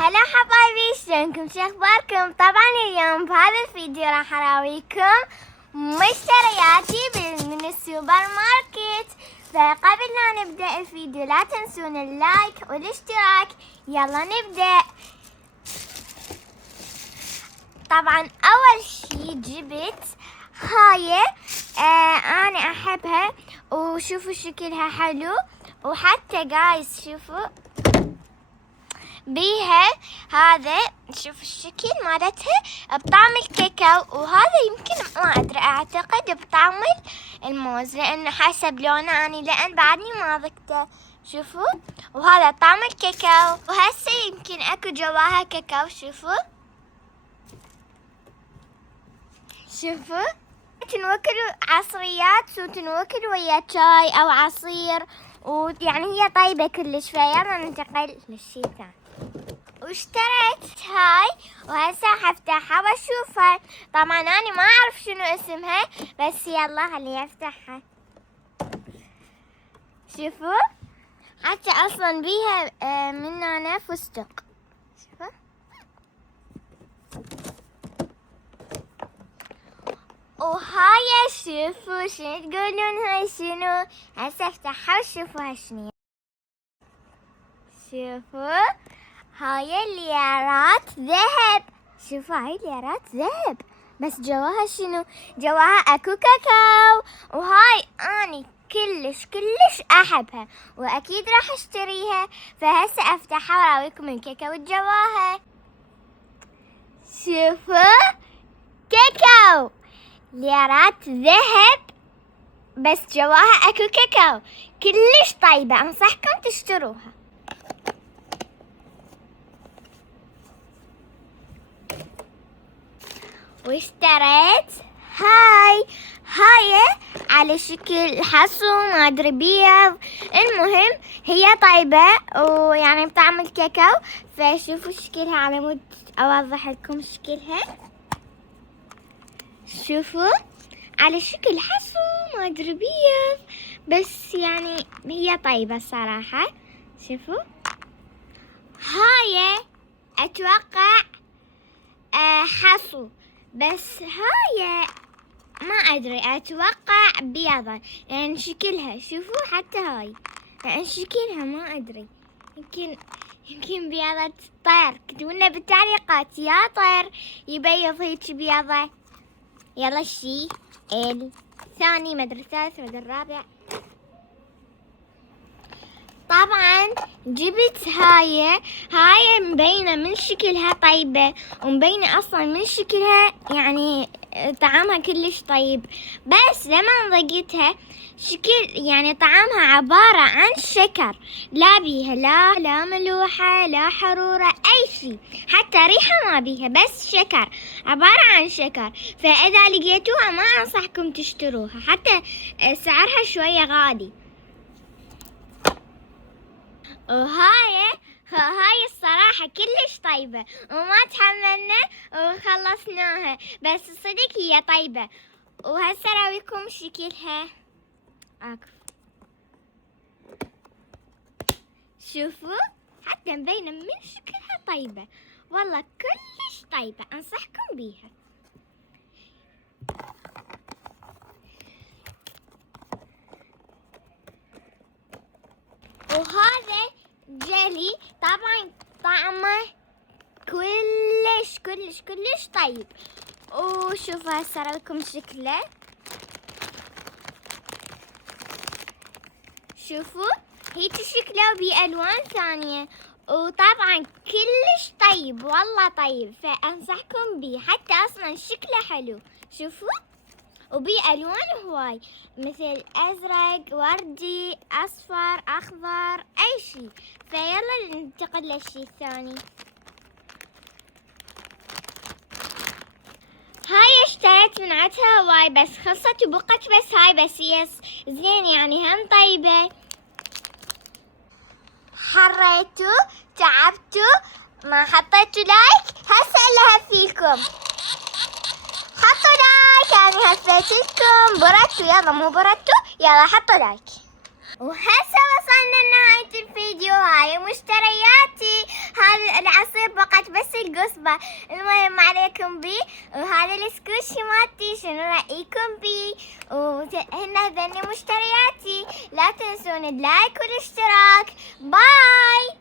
هلا حبايبي، شلونكم؟ شو اخباركم؟ طبعا اليوم بهذا الفيديو راح اراويكم مشترياتي من السوبر ماركت. فقبل لا نبدأ الفيديو لا تنسون اللايك والاشتراك. يلا نبدأ. طبعا اول شي جبت هاي انا احبها، وشوفوا شكلها حلو، وحتى جايز شوفوا بيها هذا، شوف الشكل مالتها بطعم الكاكاو، وهذا يمكن ما ادري، اعتقد بطعم الموز لان حسب لونه اني لان بعدني ما ذقته. شوفوا، وهذا طعم الكاكاو، وهسه يمكن اكو جواها كاكاو. شوفوا تنوكل عصريات وتنوكل ويا شاي او عصير، ويعني هي طيبة كلش. فيلا ننتقل للشي الثاني. واشتريت هاي وهسه حفتحها واشوفها. طبعا انا ما اعرف شنو اسمها، بس يلا خليني افتحها. شوفوا حتى اصلا بيها من هنا فستق. شوفوا، وهاي شوفوا شنو تقولون هاي شنو. هسه افتحها وشوفوها شنو. شوفوا هاي الليرات ذهب. شوفوا هاي الليرات ذهب، بس جواها شنو؟ جواها اكو كاكاو، وهاي اني كلش احبها واكيد راح اشتريها. فهسه افتحها وراويكم الكاكاو جواها. شوفوا كاكاو، ليرات ذهب بس جواها اكو كاكاو، كلش طيبة، انصحكم تشتروها. واشتريت هاي على شكل حصو ما ادري بيض، المهم هي طيبة ويعني بطعم الكاكاو. فشوفوا شكلها على مود اوضح لكم شكلها. شوفوا على شكل حصو ما ادري بيض، بس يعني هي طيبة صراحة. شوفوا هاي اتوقع حصو، بس هاي ما ادري، اتوقع بيضة لان شكلها. شوفوا حتى هاي لان شكلها ما ادري، يمكن بيضة طير. كتبولنا بالتعليقات يا طير يبيض هيك بيضة. يلا الشي الثاني، مدري الثالث مدري الرابع. طبعا جبت هاي مبينة من شكلها طيبة، ومبينة اصلا من شكلها يعني طعمها كلش طيب، بس لما ضقتها شكل يعني طعمها عبارة عن شكر، لا بيها لا ملوحة لا حرورة اي شي، حتى ريحة ما بيها، بس شكر، عبارة عن شكر. فاذا لقيتوها ما انصحكم تشتروها، حتى سعرها شوية غالي. وهاي الصراحة كلش طيبة، وما تحملنا وخلصناها، بس صدق هي طيبة. وهسه راويكم شكلها. شوفوا حتى مبينة من شكلها طيبة، والله كلش طيبة، انصحكم بيها. وهذا جلي طبعا طعمه كلش طيب. وشوفوا هسه لكم شكله. شوفوا هيك شكله بألوان ثانية، وطبعا كلش طيب، والله طيب، فأنصحكم بيه، حتى أصلا شكله حلو. شوفوا وبألوان هواي مثل أزرق وردي أصفر أخضر أي شي. فيلا ننتقل للشي الثاني. هاي اشتريت من عندها هواي بس خلصت وبقت بس هاي بس زين يعني هم طيبة. حريتوا تعبتوا ما حطيتوا لايك، هسه اللي هفيكم حطوا لايك. أنا هفيتلكم بردتوا، يلا مو بردتوا يلا حطوا لايك. وهسه وصلنا لنهاية الفيديو. هاي مشترياتي، هذا العصير فقط بس القصبة. المهم عليكم بيه، وهذا السكوشي مالتي شنو رأيكم بيه؟ وهن هذني مشترياتي، لا تنسون اللايك والاشتراك. باي.